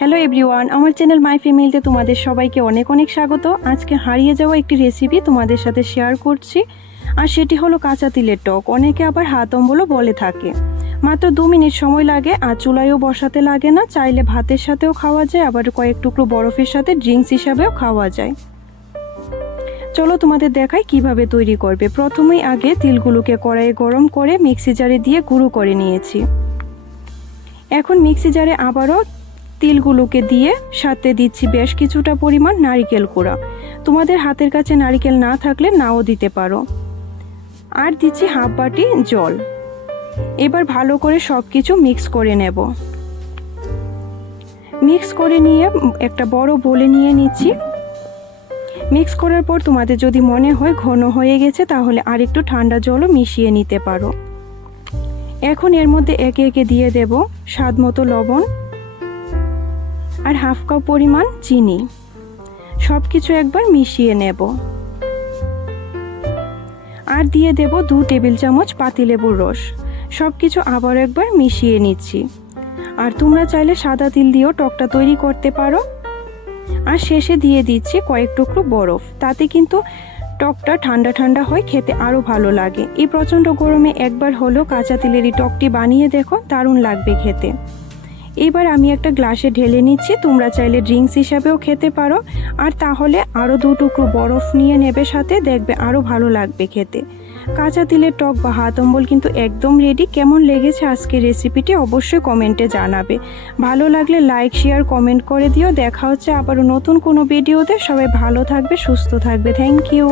Hello everyone, আমার channel my ফ্যামিলিতে তোমাদের সবাইকে অনেক অনেক স্বাগত। আজকে হারিয়ে যাওয়া একটি রেসিপি তোমাদের সাথে শেয়ার করছি, আর সেটি হলো কাঁচা তিলের টক। অনেকে আবার হাত অম্বলও বলে থাকে। মাত্র 2 মিনিট সময় লাগে, আর চুলায়ও বসাতে লাগে না। চাইলে ভাতের সাথেও খাওয়া যায়, আবার কয়েক টুকরো বরফের সাথে ড্রিঙ্কস হিসাবেও খাওয়া যায়। চলো তোমাদের দেখাই কিভাবে তৈরি করবে। প্রথমেই আগে তিলগুলোকে কড়াইয়ে গরম করে মিক্সি জারে দিয়ে গুঁড়ো করে নিয়েছি। এখন মিক্সি জারে আবারও তিলগুলোকে দিয়ে সাথে দিচ্ছি বেশ কিছুটা পরিমাণ নারকেল কোড়া। তোমাদের হাতের কাছে নারকেল না থাকলে নাও দিতে পারো। আর দিচ্ছি হাফ বাটি জল। এবার ভালো করে সব কিছু মিক্স করে নেব। মিক্স করে নিয়ে একটা বড় বোলে নিয়ে নিচ্ছি। মিক্স করার পর তোমাদের যদি মনে হয় ঘন হয়ে গেছে, তাহলে আরেকটু ঠান্ডা জলও মিশিয়ে নিতে পারো। এখন এর মধ্যে একে একে দিয়ে দেব স্বাদ মতো লবণ আর হাফ কাপ পরিমাণ চিনি। সব কিছু একবার মিশিয়ে নেব। আর দিয়ে দেব 2 টেবিল চামচ পাতিলেবুর রস। সব কিছু আবার একবার মিশিয়ে নিচ্ছি। আর তোমরা চাইলে সাদা তিল দিয়েও টকটা তৈরি করতে পারো। আর শেষে দিয়ে দিচ্ছি কয়েক টুকরো বরফ। তাতে কিন্তু টকটা ঠান্ডা ঠান্ডা হয়, খেতে আরও ভালো লাগে। এই প্রচণ্ড গরমে একবার হলেও কাঁচা তিলের এই টকটি বানিয়ে দেখো, দারুণ লাগবে খেতে। এবার আমি একটা গ্লাসে ঢেলে নিচ্ছি। তোমরা চাইলে ড্রিঙ্কস হিসাবেও খেতে পারো। আর তাহলে আরও 2 টুকরো বরফ নিয়ে নেবে সাথে, দেখবে আরও ভালো লাগবে খেতে। কাঁচা তিলের টক বা হাত অম্বল কিন্তু একদম রেডি। কেমন লেগেছে আজকের রেসিপিটি অবশ্যই কমেন্টে জানাবে। ভালো লাগলে লাইক, শেয়ার, কমেন্ট করে দিও। দেখা হচ্ছে আবারও নতুন কোনো ভিডিওতে। সবাই ভালো থাকবে, সুস্থ থাকবে। Thank you.